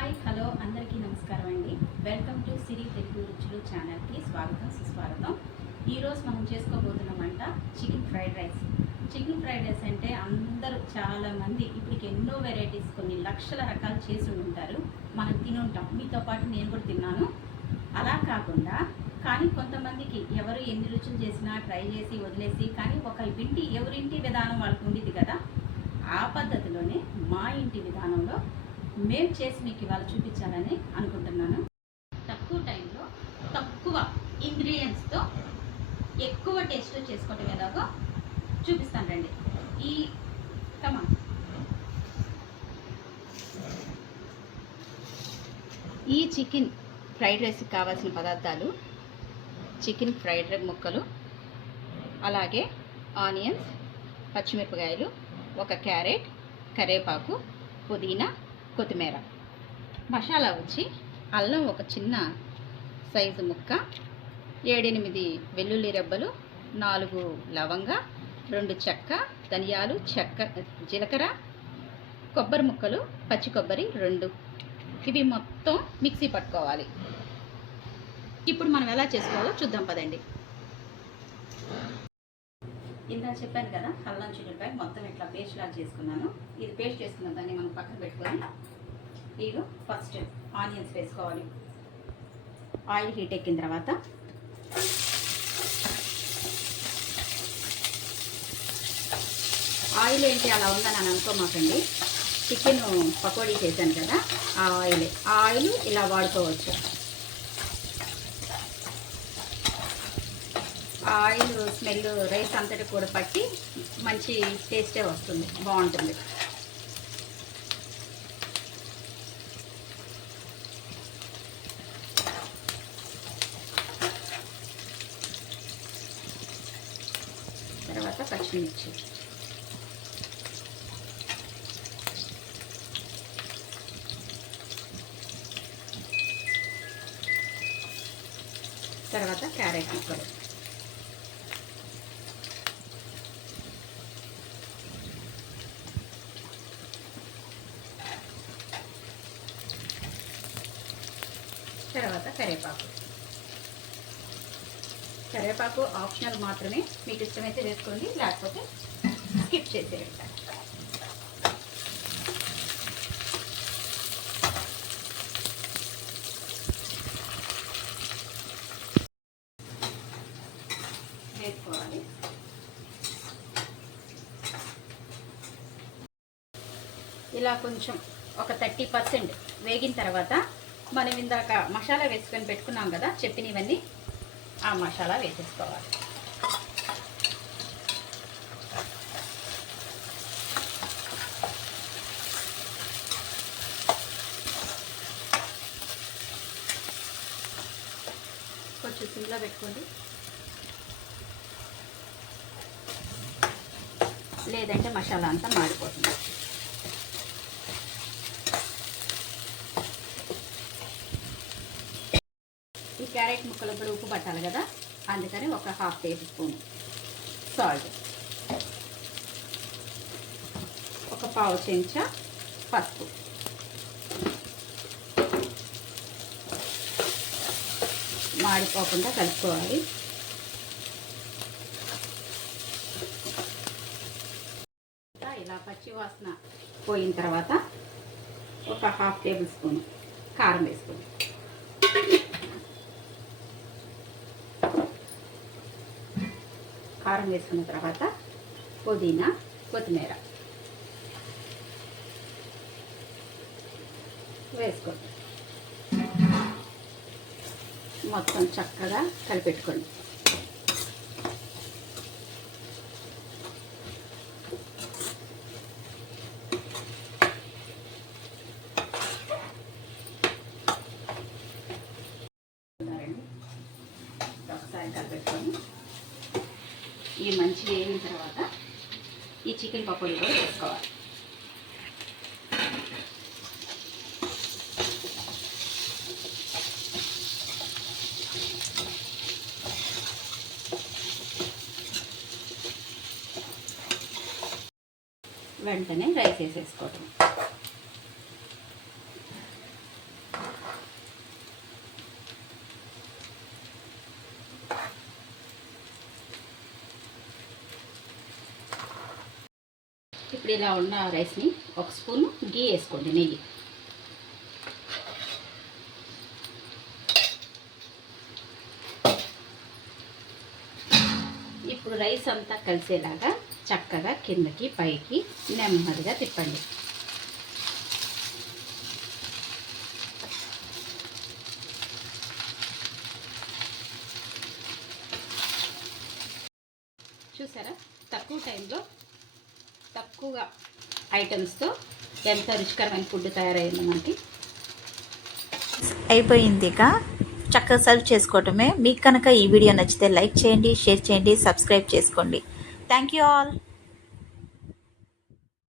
Hi hello అందరికీ నమస్కారం అండి. వెల్కమ్ టు సిరి తెలుగు రుచులు ఛానల్కి స్వాగతం సుస్వాగతం. ఈరోజు మనం చేసుకోబోతున్న వంట chicken fried rice. Chicken fried rice అంటే అందరూ చాలామంది ఇప్పటికి ఎన్నో వెరైటీస్ కొన్ని లక్షల రకాలు చేసి ఉంటారు. మనం తినుంటాం, మీతో పాటు నేను కూడా తిన్నాను. అలా కాకుండా కానీ కొంతమందికి ఎవరు ఎన్ని రుచులు చేసినా ట్రై చేసి వదిలేసి కానీ ఒక ఎవరింటి విధానం వాళ్ళకు ఉండేది కదా, ఆ పద్ధతిలోనే మా ఇంటి విధానంలో మేము చేసి మీకు ఇవాళ చూపించాలని అనుకుంటున్నాను. తక్కువ టైంలో తక్కువ ఇంగ్రీడియంట్స్తో ఎక్కువ టేస్ట్ చేసుకోవటం ఎలాగో చూపిస్తాను రండి. ఈ చికెన్ ఫ్రైడ్ రైస్కి కావాల్సిన పదార్థాలు: చికెన్ ఫ్రైడ్ రైస్ ముక్కలు, అలాగే ఆనియన్స్, పచ్చిమిరపకాయలు, ఒక క్యారెట్, కరివేపాకు, పుదీనా, కొత్తిమీర. మసాలా వచ్చి అల్లం ఒక చిన్న సైజు ముక్క, 7-8 వెల్లుల్లి రెబ్బలు, 4 లవంగ, 2 చెక్క, ధనియాలు, జీలకర్ర, కొబ్బరి ముక్కలు, పచ్చి కొబ్బరి 2. ఇవి మొత్తం మిక్సీ పట్టుకోవాలి. ఇప్పుడు మనం ఎలా చేసుకోవాలో చూద్దాం పదండి. ఇందా చెప్పాను కదా, అల్లం చిల్లిపాయ మొత్తం ఇట్లా పేస్ట్ లాగా చేసుకున్నాను. ఇది పేస్ట్ చేసుకున్న దాన్ని మనం పక్కన పెట్టుకొని ఇది ఫస్ట్ ఆనియన్స్ వేసుకోవాలి. ఆయిల్ హీట్ ఎక్కిన తర్వాత ఆయిల్ ఏంటి అలా ఉందని అని అనుకోమాకండి. చికెన్ పకోడీ చేశాను కదా, ఆ ఆయిల్ ఇలా వాడుకోవచ్చు. ఆయిల్ స్మెల్ రైస్ అంతటి కూడా పట్టి మంచి టేస్టే వస్తుంది, బాగుంటుంది. తర్వాత పచ్చిమిర్చి, తర్వాత క్యారెట్ ముక్కలు, తర్వాత కరివేపాకు ఆప్షనల్ మాత్రమే, మీకు ఇష్టమైతే వేసుకోండి, లేకపోతే స్కిప్ చేసేయండి. వేసుకోవాలి. ఇలా కొంచెం ఒక 30% వేగిన తర్వాత మనం ఇందాక మసాలా వేసుకొని పెట్టుకున్నాం కదా, చెప్పినవన్నీ ఆ మసాలా వేసేసుకోవాలి. కొంచెం సిమ్లో పెట్టుకోండి, లేదంటే మసాలా అంతా మాడిపోతుంది. ఈ క్యారెట్ ముక్కలు కూడా ఉప్పు పట్టాలి కదా, అందుకని ఒక 1/2 టేబుల్ స్పూన్ సాల్ట్, ఒక 1/2 చెంచా పసుపు, మాడిపోకుండా కలుపుకోవాలి. ఇలా పచ్చి వాసన పోయిన తర్వాత ఒక 1/2 టేబుల్ స్పూన్ కారం వేసుకోండి. కారం వేసుకున్న తర్వాత పుదీనా, కొత్తిమీర వేసుకోండి. మొత్తం చక్కగా కలిపెట్టుకోండి. ఒకసారి కలిపెట్టుకొని ఈ మంచిగా వేగిన తర్వాత ఈ చికెన్ పకోడీ కూడా వేసుకోవాలి. వెంటనే రైస్ వేసేసుకోవటం. ఇప్పుడు ఇలా ఉన్న రైస్ని ఒక స్పూను గీ వేసుకోండి, నెయ్యి. ఇప్పుడు రైస్ అంతా కలిసేలాగా చక్కగా కిందకి పైకి నెమ్మదిగా తిప్పండి. చూసారా, తక్కువ టైంలో తక్కువగా ఐటమ్స్తో ఎంత రుచికరమైన ఫుడ్ తయారైందో మనకి. అయిపోయింది. ఇక చక్కగా సర్వ్ చేసుకోవటమే. మీకు కనుక ఈ వీడియో నచ్చితే లైక్ చేయండి, షేర్ చేయండి, సబ్స్క్రైబ్ చేసుకోండి. Thank you all.